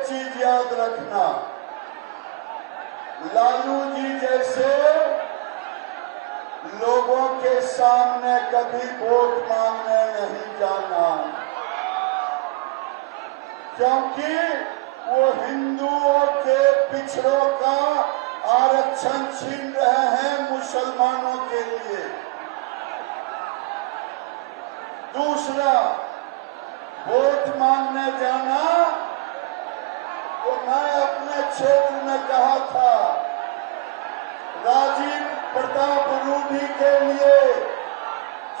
एक चीज याद रखना, लालू जी जैसे लोगों के सामने कभी वोट मांगने नहीं जाना, क्योंकि वो हिंदुओं के पिछड़ों का आरक्षण छीन रहे हैं मुसलमानों के लिए। दूसरा, वोट मांगने जाना तो मैं अपने क्षेत्र में कहा था, राजीव प्रताप रूडी के लिए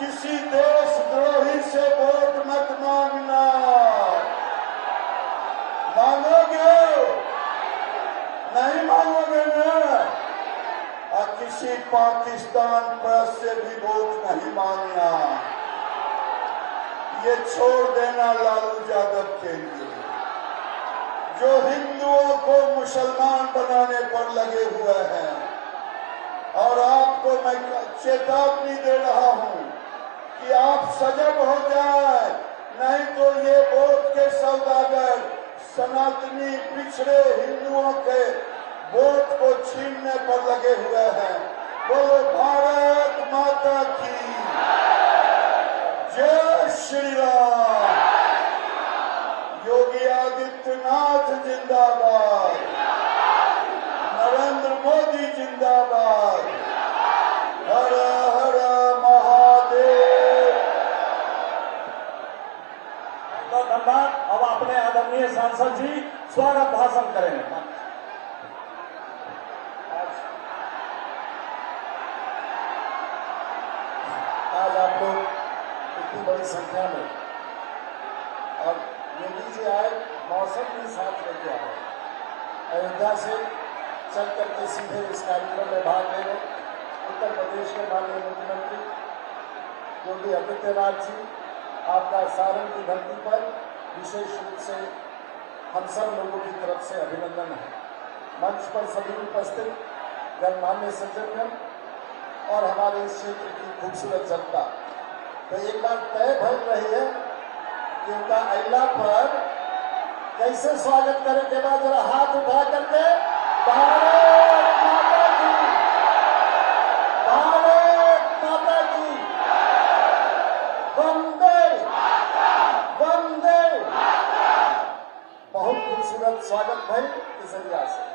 किसी देशद्रोही से वोट मत मांगना। मांगोगे? नहीं मांगोगे ना? और किसी पाकिस्तान प्रेस से भी वोट नहीं मांगना। ये छोड़ देना लालू यादव के लिए, जो हिंदुओं को मुसलमान बनाने पर लगे हुए हैं। और आपको मैं चेतावनी दे रहा हूं कि आप सजग हो जाए, नहीं तो ये वोट के सौदागर सनातनी पिछड़े हिंदुओं के वोट को छीनने पर लगे हुए हैं। बोलो भारत माता की जय श्री राम। योगी आदित्यनाथ जिंदाबाद, नरेंद्र मोदी जिंदाबाद, हर हर महादेव। धन्यवाद। अब अपने आदरणीय सांसद जी स्वागत भाषण करेंगे। आज आप लोग इतनी बड़ी संख्या में, और योगी जी आए, मौसम भी साथ लेके आए, अयोध्या से चल करके सीधे इस कार्यक्रम में भाग ले रहे उत्तर प्रदेश के माननीय मुख्यमंत्री योगी आदित्यनाथ जी, आपका सारण की धरती पर विशेष रूप से हम सब लोगों की तरफ से अभिनंदन है। मंच पर सभी उपस्थित गणमान्य सज्जनगण और हमारे इस क्षेत्र की खूबसूरत जनता, तो एक बात तय भर रही है कि उनका अल्लाह पर कैसे स्वागत करें के बाद जरा हाथ उठा करके भारत माता की, भारत माता की, वंदे वंदे। बहुत खूबसूरत स्वागत भाई केसरिया से।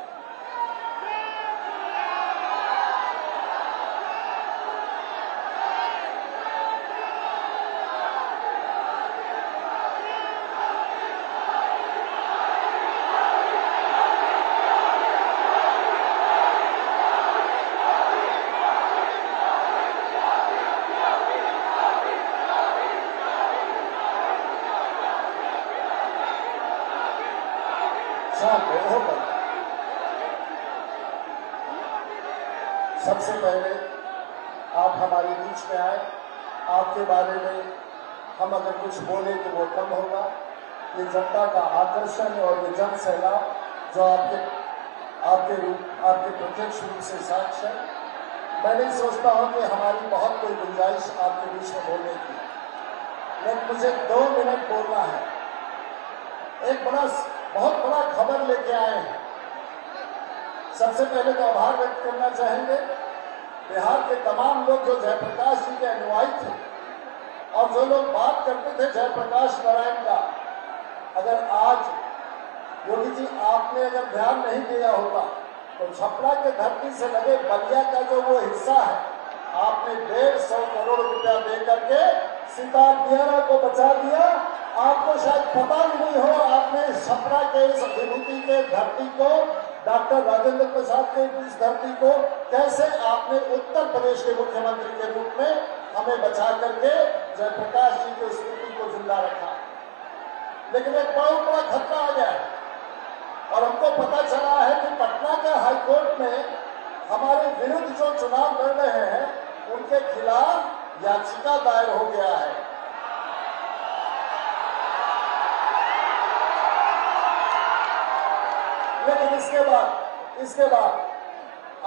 सबसे पहले आप हमारे बीच में आए, आपके बारे में हम अगर कुछ बोले तो वो कम होगा। ये जनता का आकर्षण और ये जन सैलाब जो आपके प्रत्यक्ष रूप से साक्ष्य है। मैं नहीं सोचता हूँ कि हमारी बहुत कोई गुंजाइश आपके बीच में बोलने की, लेकिन मुझे 2 मिनट बोलना है। एक बहुत बड़ा खबर लेके आए हैं। सबसे पहले तो आभार व्यक्त करना चाहेंगे बिहार के तमाम लोग जो जयप्रकाश जी के अनुयायी थे और जो लोग बात करते थे जयप्रकाश नारायण का। अगर आज योगी जी आपने अगर ध्यान नहीं दिया होता तो छपरा के धरती से लगे बलिया का जो वो हिस्सा है, आपने 150 करोड़ रुपया दे करके सितार दियारा को बचा दिया। आपको शायद पता भी नहीं हो, आपने छपरा के इस विभूति के धरती को, डॉक्टर राजेंद्र प्रसाद के इस धरती को कैसे आपने उत्तर प्रदेश के मुख्यमंत्री के रूप में हमें बचा करके जयप्रकाश जी की स्मृति को जिंदा रखा। लेकिन एक बहुत बड़ा खतरा आ गया है और हमको पता चला है कि पटना के हाईकोर्ट में हमारे विरुद्ध जो चुनाव लड़ रहे हैं उनके खिलाफ याचिका दायर हो गया है। लेकिन इसके बाद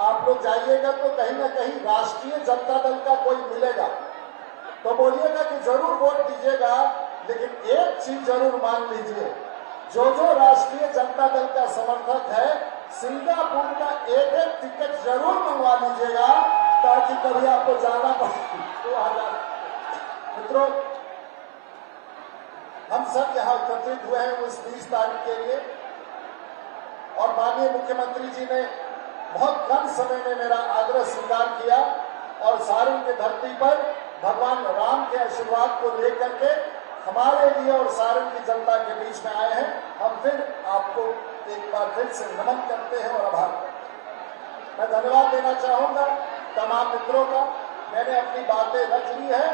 आप लोग जाइएगा तो कहीं ना कहीं राष्ट्रीय जनता दल का कोई मिलेगा तो बोलिएगा कि जरूर वोट दीजिएगा, लेकिन एक चीज जरूर मान लीजिए जो राष्ट्रीय जनता दल का समर्थक है, सिंगापुर का एक टिकट जरूर मंगवा लीजिएगा ताकि कभी आपको जाना पड़े। 2000 मित्रों, हम सब यहाँ एकत्रित हुए हैं उस 20 तारीख के लिए, और माननीय मुख्यमंत्री जी ने बहुत कम समय में मेरा आग्रह स्वीकार किया और सारण की धरती पर भगवान राम के आशीर्वाद को लेकर के हमारे लिए और सारण की जनता के बीच में आए हैं। हम फिर आपको एक बार फिर से नमन करते हैं और आभार करते हैं। मैं धन्यवाद देना चाहूंगा तमाम मित्रों का। मैंने अपनी बातें रख ली है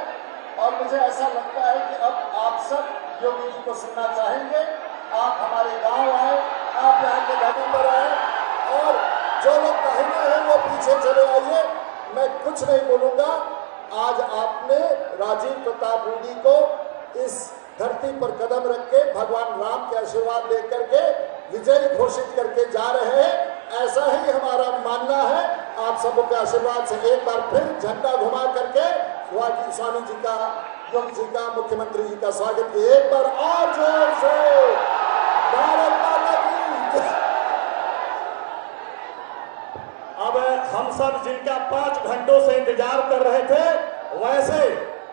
और मुझे ऐसा लगता है कि अब आप सब योगी जी को सुनना चाहेंगे। आप हमारे गांव आए, आप यहाँ के धरती पर आए, और जो लोग दाहिने हैं वो पीछे चले आइए। मैं कुछ नहीं बोलूंगा। आज आपने राजीव प्रताप रूडी को इस धरती पर कदम रख के भगवान राम के आशीर्वाद देकर के विजयी घोषित करके जा रहे हैं। ऐसा ही हमारा मानना है। आप सबों के आशीर्वाद से एक बार फिर झंडा घुमा करके स्वामी जी का, योगी जी का, मुख्यमंत्री जी का स्वागत किए। एक बार और जोर से भारत माता की जय। अब हम सब जिनका 5 घंटों से इंतजार कर रहे थे, वैसे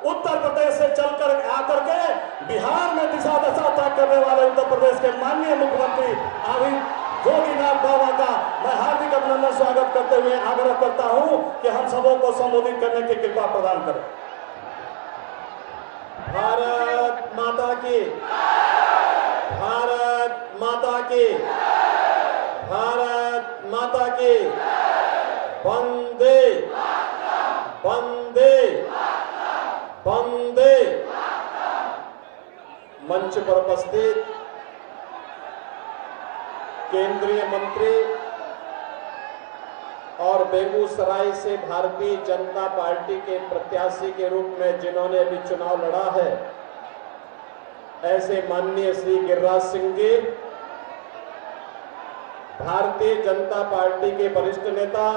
उत्तर प्रदेश से चलकर आकर के बिहार में दिशा दशा तय करने वाले उत्तर प्रदेश के माननीय मुख्यमंत्री अभी जोगीनाथ बाबा का मैं हार्दिक अभिनंदन स्वागत करते हुए आग्रह करता हूं कि हम सबों को संबोधित करने की कृपा प्रदान करें। भारत माता की, भारत माता की, भारत माता की, वंदे वंदे वंदे। मंच पर उपस्थित केंद्रीय मंत्री और बेगूसराय से भारतीय जनता पार्टी के प्रत्याशी के रूप में जिन्होंने अभी चुनाव लड़ा है, ऐसे माननीय श्री गिरिराज सिंह जी, भारतीय जनता पार्टी के वरिष्ठ नेता,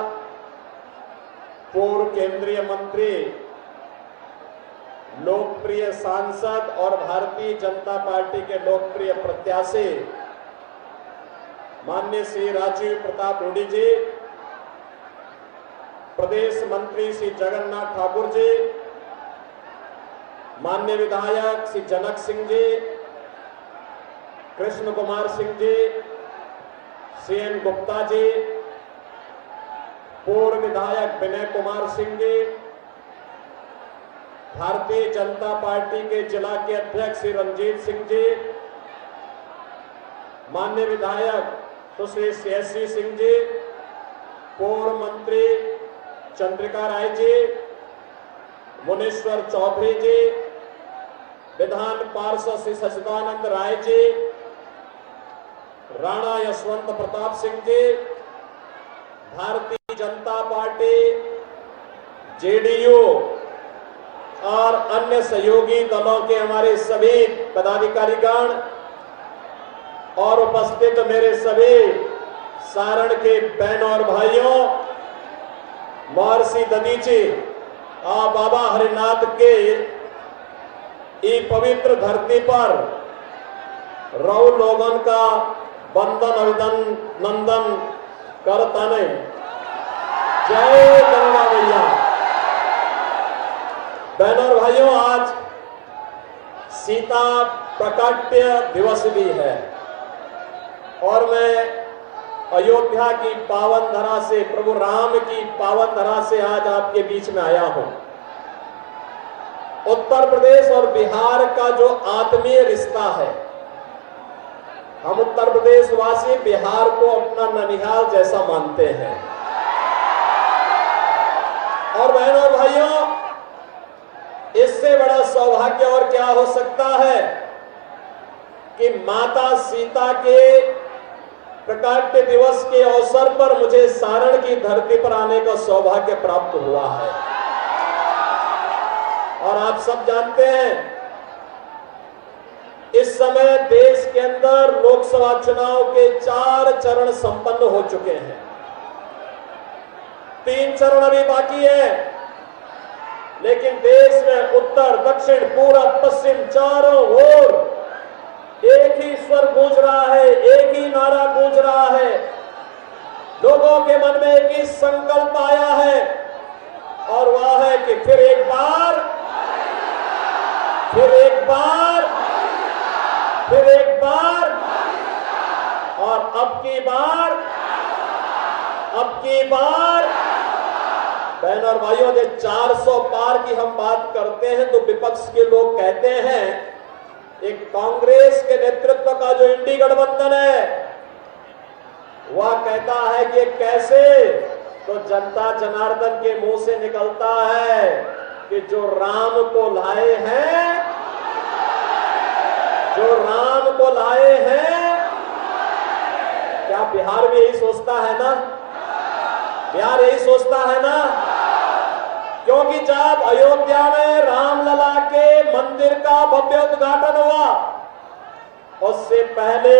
पूर्व केंद्रीय मंत्री, लोकप्रिय सांसद और भारतीय जनता पार्टी के लोकप्रिय प्रत्याशी माननीय श्री राजीव प्रताप रूडी जी, प्रदेश मंत्री श्री जगन्नाथ ठाकुर जी, माननीय विधायक श्री जनक सिंह जी, कृष्ण कुमार सिंह जी, सीएन गुप्ता जी, पूर्व विधायक विनय कुमार सिंह जी, भारतीय जनता पार्टी के जिला के अध्यक्ष श्री रंजीत सिंह जी, माननीय विधायक सुश्री CSC सिंह जी, पूर्व मंत्री चंद्रिका राय जी, मुनीश्वर चौधरी जी, विधान पार्षद श्री सचिदानंद राय जी, राणा यशवंत प्रताप सिंह जी, भारतीय जनता पार्टी, JDU और अन्य सहयोगी दलों के हमारे सभी पदाधिकारीगण और उपस्थित मेरे सभी सारण के बहनों और भाइयों, महर्षि दधीची बाबा हरिनाथ के ई पवित्र धरती पर रऊ लोगन का बंदन अभिनंदन करताने। जय गंगा मैया। बहनों और भाइयों, आज सीता प्राकट्य दिवस भी है और मैं अयोध्या की पावन धरा से, प्रभु राम की पावन धरा से आज आपके बीच में आया हूं। उत्तर प्रदेश और बिहार का जो आत्मीय रिश्ता है, हम उत्तर प्रदेश वासी बिहार को अपना ननिहाल जैसा मानते हैं। और बहनों भाइयों, इससे बड़ा सौभाग्य और क्या हो सकता है कि माता सीता के प्राकट्य दिवस के अवसर पर मुझे सारण की धरती पर आने का सौभाग्य प्राप्त हुआ है। और आप सब जानते हैं, इस समय देश के अंदर लोकसभा चुनाव के 4 चरण संपन्न हो चुके हैं। 3 चरण अभी बाकी है, लेकिन देश में उत्तर, दक्षिण, पूरब, पश्चिम चारों ओर एक ही ही स्वर गूंज रहा है, एक ही नारा गूंज रहा है। लोगों के मन में एक ही संकल्प आया है और वह है कि फिर एक बार, फिर एक बार, फिर एक बार और अब की बार, अब की बार। बहन और भाइयों, जब 400 पार की हम बात करते हैं तो विपक्ष के लोग कहते हैं एक कांग्रेस के नेतृत्व का जो इंडी गठबंधन है वह कहता है कि कैसे, तो जनता जनार्दन के मुंह से निकलता है कि जो राम को लाए हैं, जो राम को लाए हैं। क्या बिहार भी यही सोचता है ना? बिहार यही सोचता है ना? क्योंकि जब अयोध्या में रामलला के मंदिर का भव्य उद्घाटन हुआ, उससे पहले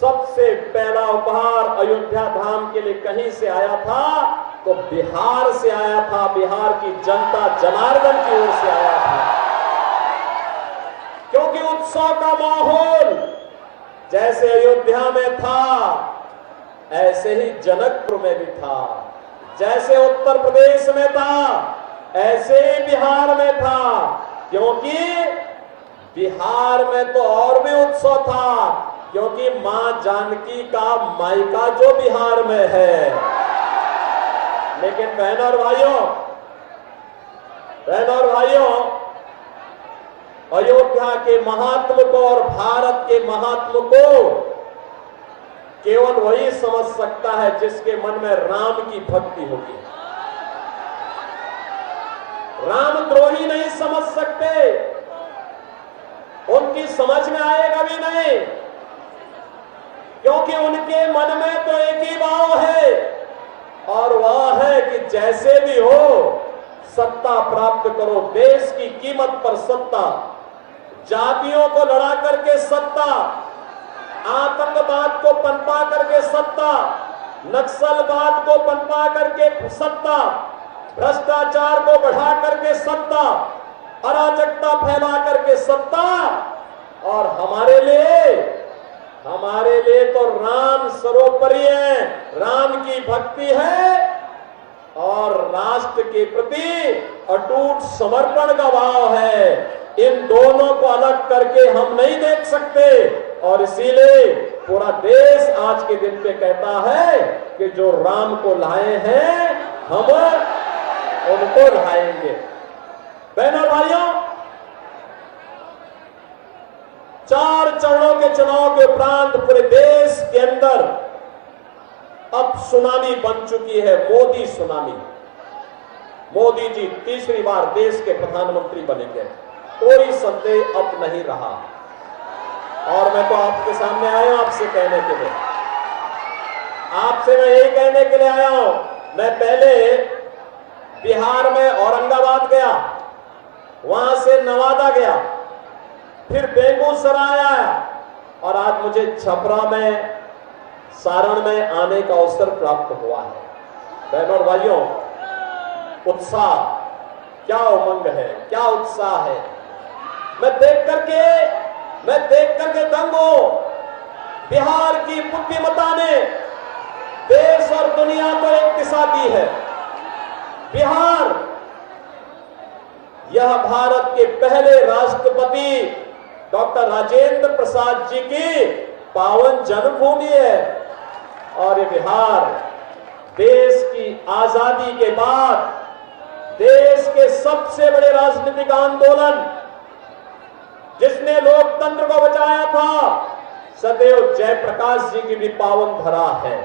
सबसे पहला उपहार अयोध्या धाम के लिए कहीं से आया था तो बिहार से आया था, बिहार की जनता जनार्दन की ओर से आया था। क्योंकि उत्सव का माहौल जैसे अयोध्या में था ऐसे ही जनकपुर में भी था, जैसे उत्तर प्रदेश में था ऐसे ही बिहार में था। क्योंकि बिहार में तो और भी उत्सव था, क्योंकि मां जानकी का मायका जो बिहार में है। लेकिन बहनों और भाइयों, अयोध्या के महात्म को और भारत के महात्म को केवल वही समझ सकता है जिसके मन में राम की भक्ति होगी। रामद्रोही नहीं समझ सकते, उनकी समझ में आएगा भी नहीं, क्योंकि उनके मन में तो एक ही भाव है और वह है कि जैसे भी हो सत्ता प्राप्त करो, देश की कीमत पर सत्ता, जातियों को लड़ा करके सत्ता, आतंकवाद को पनपा करके सत्ता, नक्सलवाद को पनपा करके सत्ता, भ्रष्टाचार को बढ़ा करके सत्ता, अराजकता फैला करके सत्ता। और हमारे लिए तो राम सर्वोपरि है, राम की भक्ति है और राष्ट्र के प्रति अटूट समर्पण का भाव है। इन दोनों को अलग करके हम नहीं देख सकते और इसीलिए पूरा देश आज के दिन पे कहता है कि जो राम को लाए हैं हम उनको लाएंगे। बहनों भाइयों, 4 चरणों के चुनाव के उपरांत पूरे देश के अंदर अब सुनामी बन चुकी है, मोदी सुनामी। मोदी जी तीसरी बार देश के प्रधानमंत्री बनेंगे, कोई संदेह अब नहीं रहा। और मैं तो आपके सामने आया हूं आपसे कहने के लिए, आपसे मैं यही कहने के लिए आया हूं। मैं पहले बिहार में औरंगाबाद गया, वहां से नवादा गया, फिर बेगूसराय आया और आज मुझे छपरा में, सारण में आने का अवसर प्राप्त हुआ है। बहनों और भाइयों, उत्साह, क्या उमंग है, क्या उत्साह है। मैं देख करके दंग हूं। बिहार की बुद्धिमता ने देश और दुनिया को एक दिशा दी है। बिहार, यह भारत के पहले राष्ट्रपति डॉक्टर राजेंद्र प्रसाद जी की पावन जन्मभूमि है और ये बिहार देश की आजादी के बाद देश के सबसे बड़े राजनीतिक आंदोलन जिसने लोकतंत्र को बचाया था, सदैव जयप्रकाश जी की भी पावन धरा है।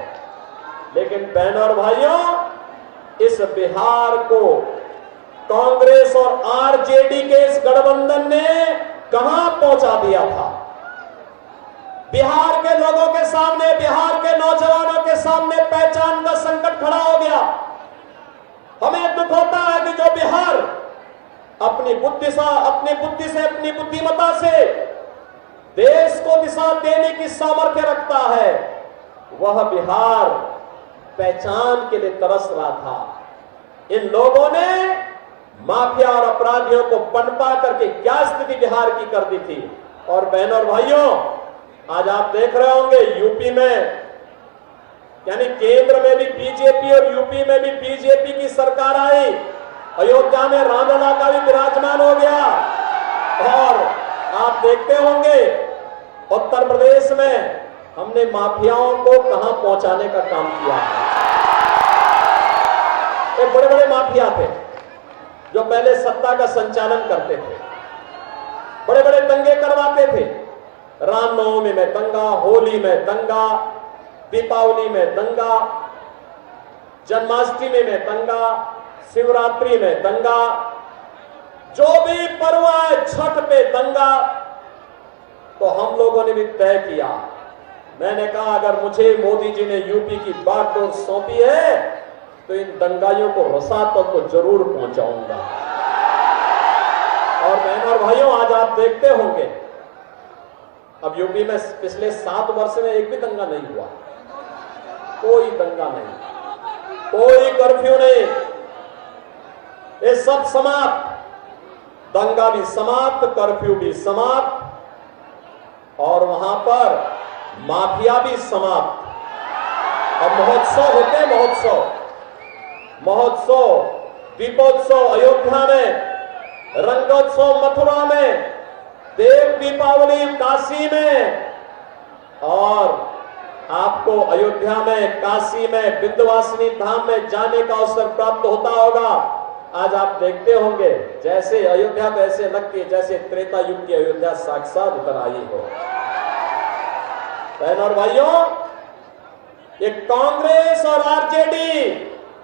लेकिन बहनों और भाइयों, इस बिहार को कांग्रेस और आरजेडी के इस गठबंधन ने कहां पहुंचा दिया था। बिहार के लोगों के सामने, बिहार के नौजवानों के सामने पहचान का संकट खड़ा हो गया। हमें दुख होता है कि जो बिहार अपनी बुद्धि से, अपनी बुद्धिमता से देश को दिशा देने की सामर्थ्य रखता है, वह बिहार पहचान के लिए तरस रहा था। इन लोगों ने माफिया और अपराधियों को पनपा करके क्या स्थिति बिहार की कर दी थी। और बहनों और भाइयों, आज आप देख रहे होंगे यूपी में, यानी केंद्र में भी बीजेपी और यूपी में भी बीजेपी की सरकार आई। अयोध्या में रामलला का भी विराजमान हो गया। और आप देखते होंगे उत्तर प्रदेश में हमने माफियाओं को कहां पहुंचाने का काम किया है। एक बड़े बड़े माफिया थे जो पहले सत्ता का संचालन करते थे, बड़े बड़े दंगे करवाते थे। रामनवमी में दंगा, होली में दंगा, दीपावली में दंगा, जन्माष्टमी में दंगा, शिवरात्रि में दंगा, जो भी पर्व है छठ पे दंगा। तो हम लोगों ने भी तय किया, मैंने कहा अगर मुझे मोदी जी ने यूपी की बागडोर सौंपी है तो इन दंगाइयों को रसातल तो जरूर पहुंचाऊंगा। और बहनों और भाइयों, आज आप देखते होंगे अब यूपी में पिछले 7 वर्ष में एक भी दंगा नहीं हुआ, कोई दंगा नहीं, कोई कर्फ्यू नहीं, ये सब समाप्त, दंगा भी समाप्त, कर्फ्यू भी समाप्त, और वहां पर माफिया भी समाप्त। अब महोत्सव होते, महोत्सव, दीपोत्सव अयोध्या में, रंगोत्सव मथुरा में, देव दीपावली काशी में, और आपको अयोध्या में, काशी में, विंध्यवासिनी धाम में जाने का अवसर प्राप्त होता होगा। आज आप देखते होंगे जैसे अयोध्या को ऐसे लग के जैसे त्रेता युग की अयोध्या साक्षात उतर आई हो। बहनों और भाइयों, ये कांग्रेस और आरजेडी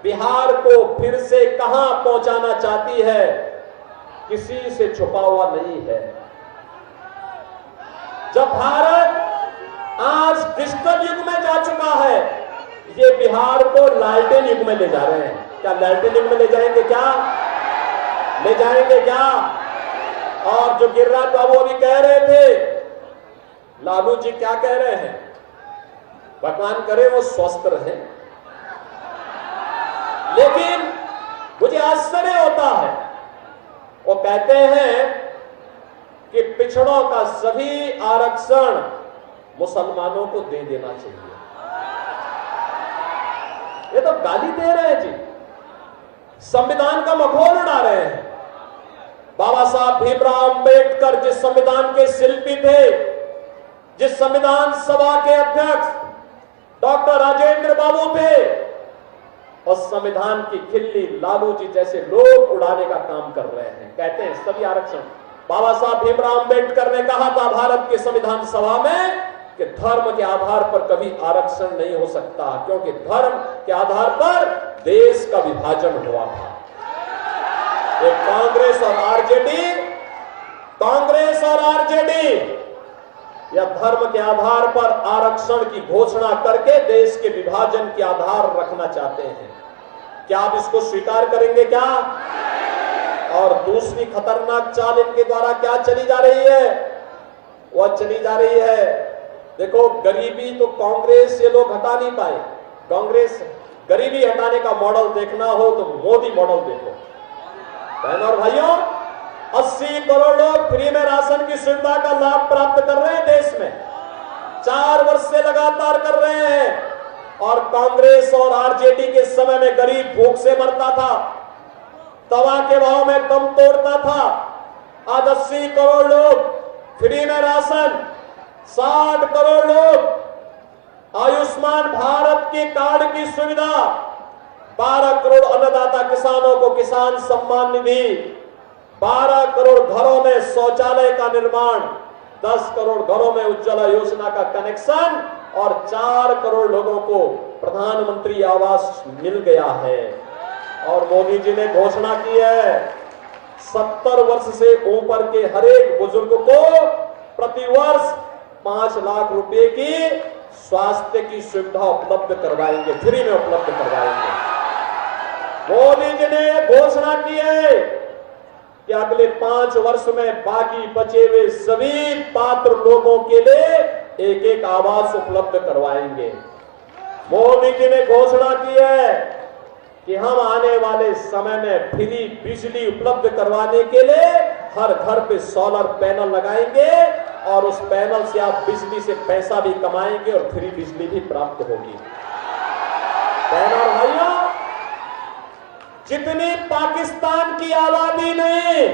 बिहार को फिर से कहां पहुंचाना चाहती है, किसी से छुपा हुआ नहीं है। जब भारत आज डिजिटल युग में जा चुका है, ये बिहार को लालटेन युग में ले जा रहे हैं। क्या लालटेन युग में ले जाएंगे क्या? ले जाएंगे क्या? और जो गिरिराज बाबू अभी कह रहे थे, लालू जी क्या कह रहे हैं, भगवान करे वो स्वस्थ रहे। लेकिन मुझे आश्चर्य होता है, वो कहते हैं कि पिछड़ों का सभी आरक्षण मुसलमानों को दे देना चाहिए। ये तो गाली दे रहे हैं जी, संविधान का मखौल उड़ा रहे हैं। बाबा साहब भीमराव अंबेडकर जिस संविधान के शिल्पी थे, जिस संविधान सभा के अध्यक्ष डॉक्टर राजेंद्र बाबू थे, उस संविधान की खिल्ली लालू जी जैसे लोग उड़ाने का काम कर रहे हैं। कहते हैं सभी आरक्षण। बाबा साहब भीमराव अंबेडकर ने कहा था भारत के संविधान सभा में कि धर्म के आधार पर कभी आरक्षण नहीं हो सकता, क्योंकि धर्म के आधार पर देश का विभाजन हुआ था। एक कांग्रेस और आरजेडी या धर्म के आधार पर आरक्षण की घोषणा करके देश के विभाजन के आधार रखना चाहते हैं। क्या आप इसको स्वीकार करेंगे क्या? और दूसरी खतरनाक चाल इनके द्वारा क्या चली जा रही है, वह चली जा रही है, देखो गरीबी तो कांग्रेस से लोग हटा नहीं पाए। कांग्रेस गरीबी हटाने का मॉडल देखना हो तो मोदी मॉडल देखो। बहनों और भाइयों, 80 करोड़ लोग फ्री में राशन की सुविधा का लाभ प्राप्त कर रहे हैं देश में, 4 वर्ष से लगातार कर रहे हैं। और कांग्रेस और आरजेडी के समय में गरीब भूख से मरता था, तवा के भाव में दम तोड़ता था। आज 80 करोड़ लोग फ्री में राशन, 60 करोड़ लोग आयुष्मान भारत की कार्ड की सुविधा, 12 करोड़ अन्नदाता किसानों को किसान सम्मान निधि, 12 करोड़ घरों में शौचालय का निर्माण, 10 करोड़ घरों में उज्ज्वला योजना का कनेक्शन और 4 करोड़ लोगों को प्रधानमंत्री आवास मिल गया है। और मोदी जी ने घोषणा की है 70 वर्ष से ऊपर के हर एक बुजुर्ग को प्रतिवर्ष 5 लाख रुपए की स्वास्थ्य की सुविधा उपलब्ध करवाएंगे, फ्री में उपलब्ध करवाएंगे। मोदी जी ने घोषणा की है कि अगले 5 वर्ष में बाकी बचे हुए सभी पात्र लोगों के लिए एक आवास उपलब्ध करवाएंगे। मोदी जी ने घोषणा की है कि हम आने वाले समय में फ्री बिजली उपलब्ध करवाने के लिए हर घर पे सोलर पैनल लगाएंगे और उस पैनल से आप बिजली से पैसा भी कमाएंगे और फ्री बिजली भी प्राप्त होगी। बहनों और भाइयों, जितनी पाकिस्तान की आबादी नहीं,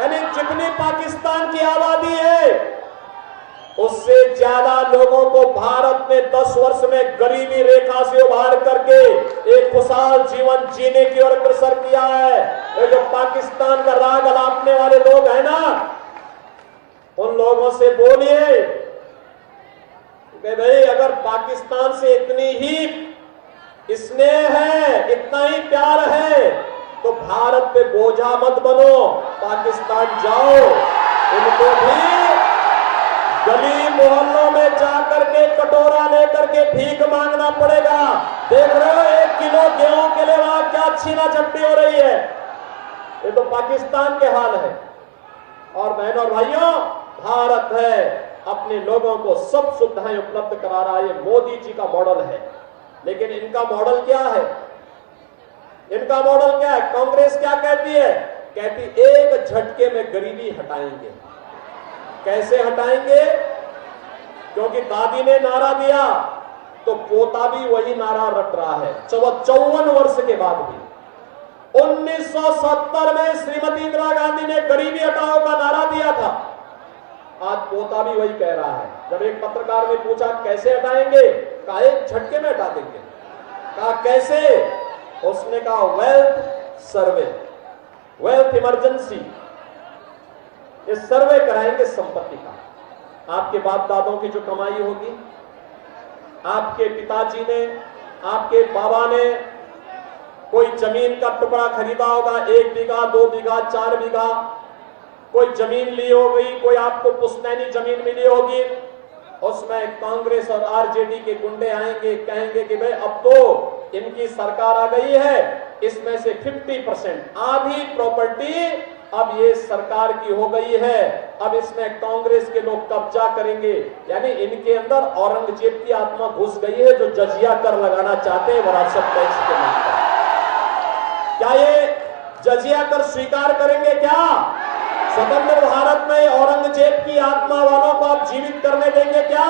यानी जितनी पाकिस्तान की आबादी है, उससे ज्यादा लोगों को भारत ने 10 वर्ष में गरीबी रेखा से उभार करके एक खुशहाल जीवन जीने की ओर अग्रसर किया है। ये जो पाकिस्तान का राग अलापने वाले लोग हैं ना, उन लोगों से बोलिए कि भाई अगर पाकिस्तान से इतनी ही स्नेह है, इतना ही प्यार है, तो भारत पे बोझा मत बनो, पाकिस्तान जाओ। इनको भी गली मोहल्लों में जाकर के कटोरा लेकर के भीख मांगना पड़ेगा। देख रहे हो 1 किलो गेहूं के लिए वहां क्या छीना झपटी हो रही है। ये तो पाकिस्तान के हाल है। और बहनों और भाइयों, भारत है अपने लोगों को सब सुविधाएं उपलब्ध करा रहा है। ये मोदी जी का मॉडल है। लेकिन इनका मॉडल क्या है? इनका मॉडल क्या है? कांग्रेस क्या कहती है? कहती एक झटके में गरीबी हटाएंगे। कैसे हटाएंगे? क्योंकि दादी ने नारा दिया तो पोता भी वही नारा रट रहा है 54 वर्ष के बाद भी। 1970 में श्रीमती इंदिरा गांधी ने गरीबी हटाओ का नारा दिया था। आज पोता भी वही कह रहा है। जब एक पत्रकार ने पूछा कैसे हटाएंगे, कहा एक झटके में हटा देंगे। कहा कैसे? उसने कहा वेल्थ सर्वे, वेल्थ इमरजेंसी, ये सर्वे कराएंगे संपत्ति का। आपके बाप दादों की जो कमाई होगी, आपके पिताजी ने, आपके बाबा ने कोई जमीन का टुकड़ा खरीदा होगा, 1 बीघा, 2 बीघा, 4 बीघा, कोई जमीन ली होगी, कोई आपको पुश्तैनी जमीन मिली होगी। उसमें कांग्रेस और आरजेडी के गुंडे आएंगे, कहेंगे कि भाई अब तो इनकी सरकार आ गई है, इसमें से 50% आधी प्रॉपर्टी अब ये सरकार की हो गई है, अब इसमें कांग्रेस के लोग कब्जा करेंगे। यानी इनके अंदर औरंगजेब की आत्मा घुस गई है, जो जजिया कर लगाना चाहते हैं विरासत टैक्स के नाम पर। क्या ये जजिया कर स्वीकार करेंगे? क्या स्वतंत्र भारत में औरंगजेब की आत्मा वालों को आप जीवित करने देंगे क्या?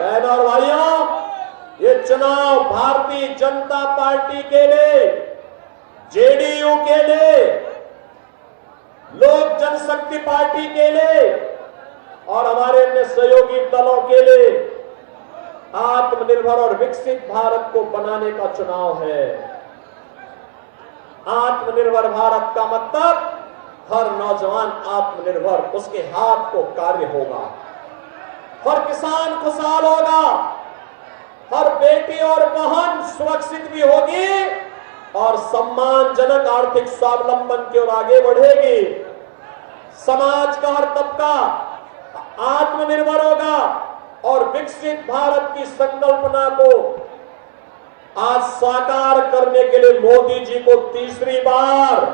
बहनों और भाइयों, ये चुनाव भारतीय जनता पार्टी के लिए, जेडीयू के लिए, लोक जनशक्ति पार्टी के लिए और हमारे अन्य सहयोगी दलों के लिए आत्मनिर्भर और विकसित भारत को बनाने का चुनाव है। आत्मनिर्भर भारत का मतलब हर नौजवान आत्मनिर्भर, उसके हाथ को कार्य होगा, हर किसान खुशहाल होगा, हर बेटी और बहन सुरक्षित भी होगी और सम्मानजनक आर्थिक स्वावलंबन की ओर आगे बढ़ेगी। समाज का हर तबका आत्मनिर्भर होगा और विकसित भारत की संकल्पना को आज साकार करने के लिए मोदी जी को तीसरी बार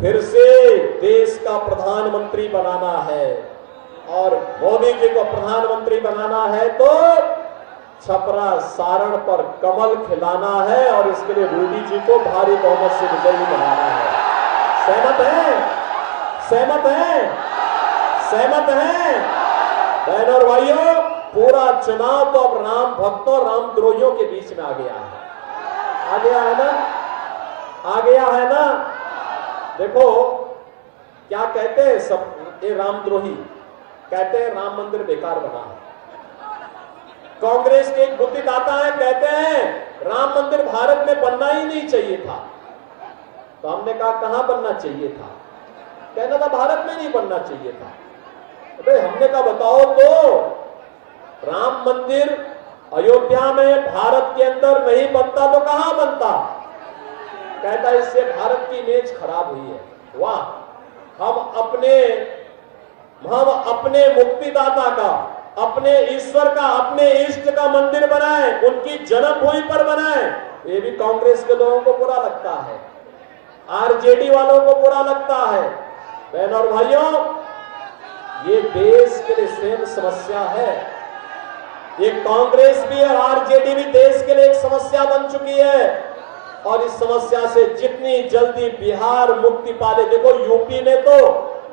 फिर से देश का प्रधानमंत्री बनाना है। और मोदी जी को प्रधानमंत्री बनाना है तो छपरा सारण पर कमल खिलाना है और इसके लिए रूडी जी को भारी बहुमत से विजयी बनाना है। सहमत हैं? सहमत हैं? सहमत हैं? बहनों और भाइयों, पूरा चुनाव तो अब राम भक्तों, रामद्रोहियों के बीच में आ गया है। आ गया है ना? आ गया है ना? देखो क्या कहते हैं सब ये रामद्रोही, कहते हैं राम मंदिर बेकार बना है। कांग्रेस के एक बुद्धिदाता है, कहते हैं राम मंदिर भारत में बनना ही नहीं चाहिए था। तो हमने कहा कहां बनना चाहिए था? कहना था भारत में नहीं बनना चाहिए था। अरे हमने कहा बताओ तो राम मंदिर अयोध्या में भारत के अंदर नहीं बनता तो कहां बनता? कहता इससे भारत की इमेज खराब हुई है। वाह, हम अपने मुक्तिदाता का, अपने ईश्वर का, अपने इष्ट का मंदिर बनाए, उनकी जन्मभूमि पर बनाए। ये भी कांग्रेस के लोगों को बुरा लगता है, आरजेडी वालों को बुरा लगता है। बहनों और भाइयों, ये देश के लिए स्वयं समस्या है। ये कांग्रेस भी और आरजेडी भी देश के लिए एक समस्या बन चुकी है और इस समस्या से जितनी जल्दी बिहार मुक्ति पाले। देखो यूपी ने तो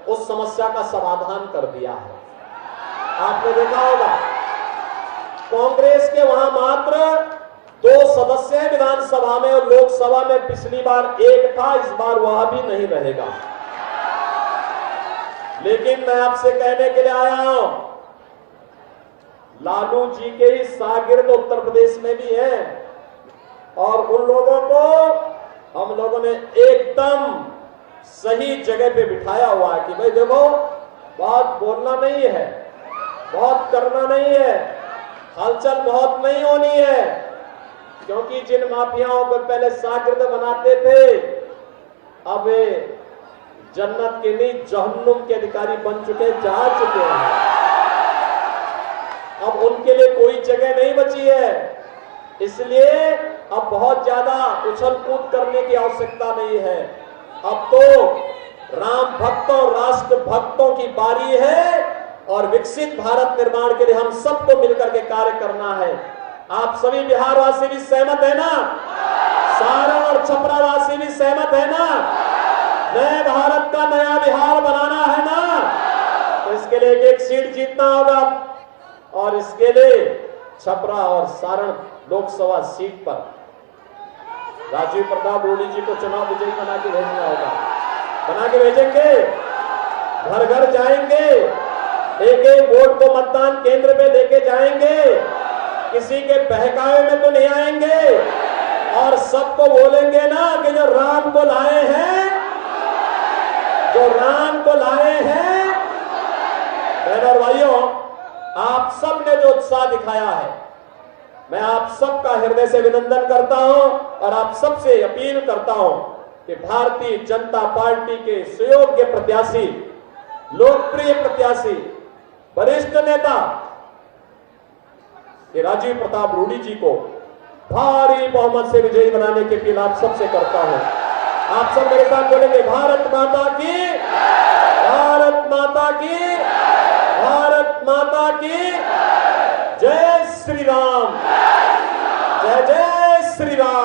उस समस्या का समाधान कर दिया है। आपने देखा होगा कांग्रेस के वहां मात्र 2 सदस्य हैं विधानसभा में और लोकसभा में पिछली बार 1 था, इस बार वह भी नहीं रहेगा। लेकिन मैं आपसे कहने के लिए आया हूं, लालू जी के ही शागिर्द उत्तर प्रदेश में भी हैं और उन लोगों को हम लोगों ने एकदम सही जगह पे बिठाया हुआ है कि भाई देखो, बहुत बोलना नहीं है, बहुत करना नहीं है, हलचल बहुत नहीं होनी है, क्योंकि जिन माफियाओं को पहले शागिर्द बनाते थे अब वे जन्नत के नहीं जहन्नुम के अधिकारी बन चुके, जा चुके हैं। अब उनके लिए कोई जगह नहीं बची है, इसलिए अब बहुत ज्यादा उछल कूद करने की आवश्यकता नहीं है। अब तो राम भक्तों, राष्ट्र भक्तों की बारी है और विकसित भारत निर्माण के लिए हम सबको मिलकर के कार्य करना है। आप सभी बिहारवासी भी सहमत है ना? सारण और छपरावासी भी सहमत है ना? नए भारत का नया बिहार बनाना है ना? तो इसके लिए एक सीट जीतना होगा और इसके लिए छपरा और सारण लोकसभा सीट पर राजीव प्रताप रूडी जी को चुनाव विजयी बना के भेजना होगा। बना के भेजेंगे, घर घर जाएंगे, एक एक वोट को मतदान केंद्र पे लेके जाएंगे, किसी के बहकावे में तो नहीं आएंगे और सबको बोलेंगे ना कि जो राम को लाए हैं, जो राम को लाए हैं। बहनों और भाइयों, आप सब ने जो उत्साह दिखाया है, मैं आप सबका हृदय से अभिनंदन करता हूं और आप सबसे अपील करता हूं कि भारतीय जनता पार्टी के सुयोग्य प्रत्याशी, लोकप्रिय प्रत्याशी, वरिष्ठ नेता राजीव प्रताप रूडी जी को भारी बहुमत से विजयी बनाने की अपील आप सबसे करता हूं। आप सब मेरे साथ बोलेंगे, भारत माता की, भारत माता की, भारत माता की जय श्री राम, जय जय श्री राम।